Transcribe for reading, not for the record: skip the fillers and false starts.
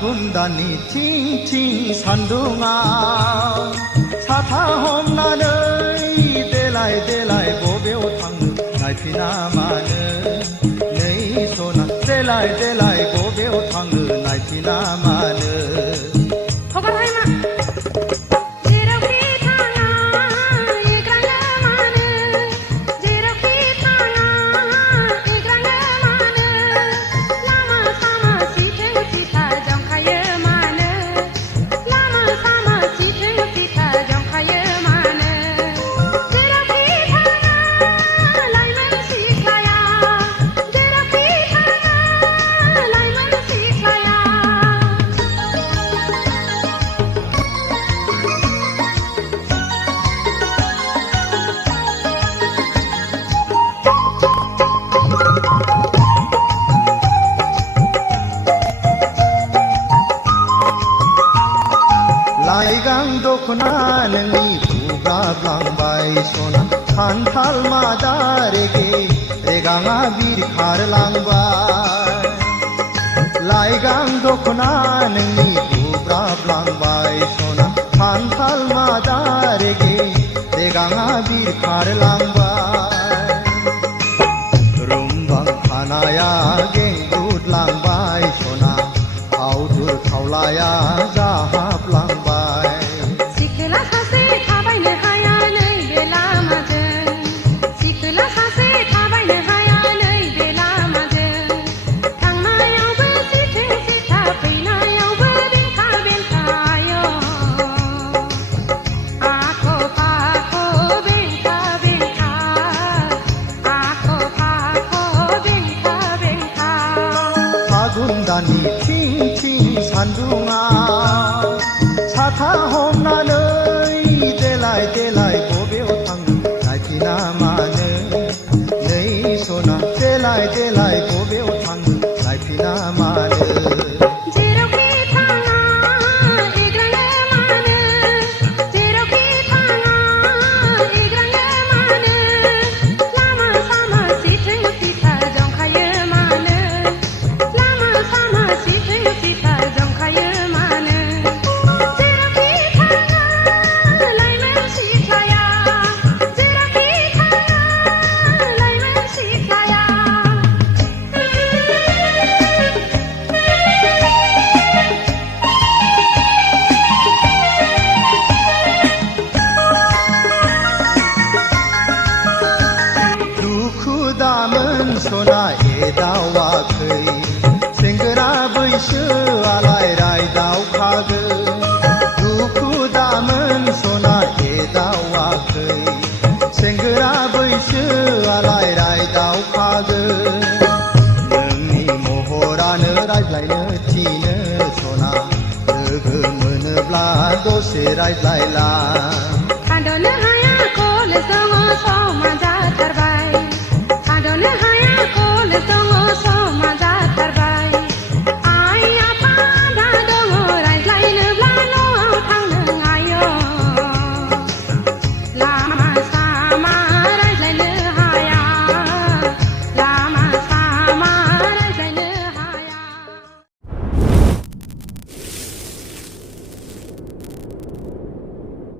फागुन दाननि थिं थिं सान्दुङा साथा हमनानै देलाय देलाय बबेयाव थांनो नायफिना मानो नै सना देलाय देलाय बबेयाव थांनो नायफिना मानो लाइगां दखना नोंनि बुगाब्लांबाय सना खान्थाल मादा रेगे रेगाङा बिरखारलांबाय लाइगां दखना नोंनि बुगाब्लांबाय सना खान्थाल मादा रेगे रेगाङा बिरखारलांबाय रुमबां खानाया गेंगुदलांबाय सना आवदुर खावलाया जाहाबलांबाय फागुन दाननि थिं थिं सान्दुङा साथा हमनानै देलाय देलाय बबेयाव थांनो नायफिना मानो नै सना देलाय देलाय बबेयाव थांनो नायफिना मानो सना एदावाखै सेंग्रा बैसोआलाय रायदावखागोन दुखु दामोन सना एदावाखै सेंग्रा बैसोआलाय रायदावखागोन नोंनि महरानो रायज्लायनो थिनो सना लोगो मोनोब्ला दसे रायज्लायला